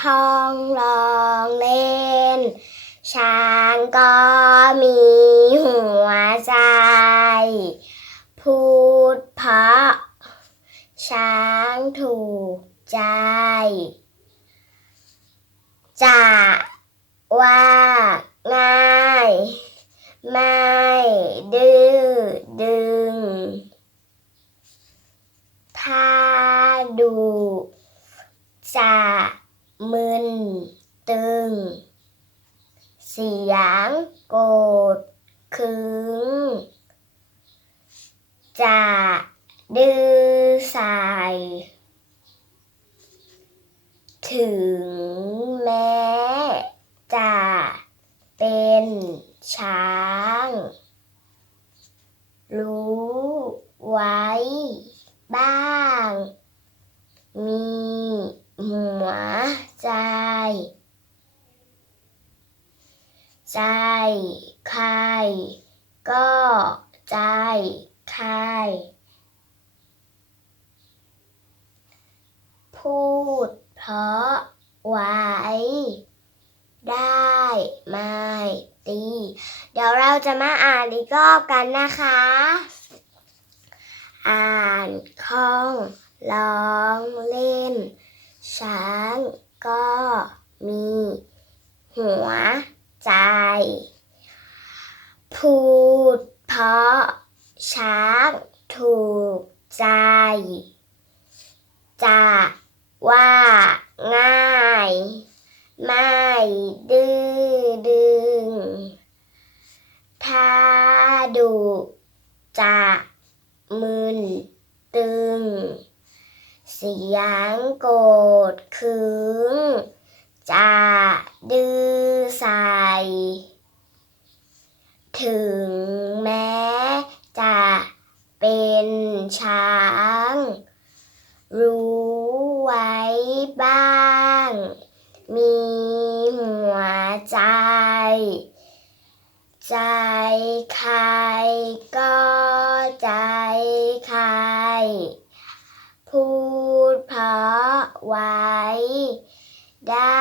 คล้องรองเล่น ช้างก็มีหัวใจ พูดเพราะ ช้างถูกใจ จะว่าง่าย ไม่ดื้อดึง ถ้าดุจะ มึน ตึง เสียง โกรธคึงจะดื้อใส่ถึงแม้จะเป็นช้าง รู้ไว้บ้าง มีหัวใจ ใจใครก็ใจใครพูดเพราะไว้ ได้ไม่ตี เดี๋ยวเราจะมาอ่านอีกรอบกันนะคะ อ่านคล่องร้องเล่น ช้างก็มี หัวใจ พูดเพราะช้างถูกใจ จะว่าง่าย ไม่ดื้อดึง ถ้าดุจะมึนตึง เสียงโกรธคึง จะดื้อใส่ ถึงแม้จะเป็นช้าง รู้ไว้บ้าง มีหัวใจ ใจใครก็ใจใคร พูดเพราะไว้ ได้